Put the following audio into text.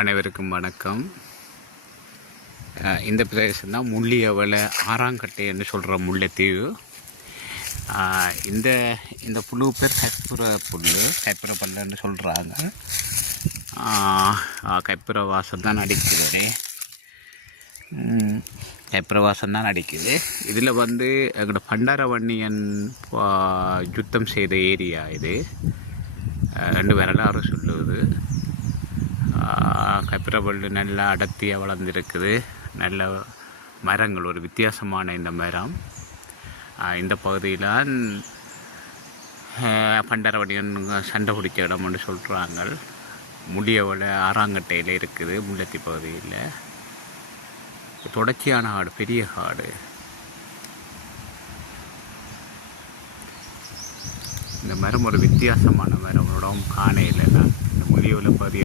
அனைவருக்கும் வணக்கம். இந்த பிரதேசம் தான் முள்ளியவளை ஆறாங்கட்டை என்று சொல்கிற முல்லைத்தீவு. இந்த இந்த புழு பேர் கைப்புற பல்லுன்னு சொல்கிறாங்க. கைப்புற வாசம் தான் அடிக்குது. கைப்புற வாசம் தான் அடிக்குது. இதில் எங்களோட பண்டாரவன்னியன் யுத்தம் செய்த ஏரியா இது. 2 வரலாறு சொல்லுவது. கைப்புறப்பள்ளு நல்லா அடர்த்தியாக வளர்ந்துருக்குது. நல்ல மரங்கள், ஒரு வித்தியாசமான இந்த மரம். இந்த பகுதியில் பண்டாரவன்னியன் சண்டை பிடிச்ச இடம்னு சொல்கிறாங்க. முள்ளியவளை ஆறாங்கட்டையில் இருக்குது, முல்லைத்தீ பகுதியில். தொடர்ச்சியான காடு, பெரிய காடு. இந்த மரம் ஒரு வித்தியாசமான மரம். காணையில் இந்த முள்ளியவளை பகுதி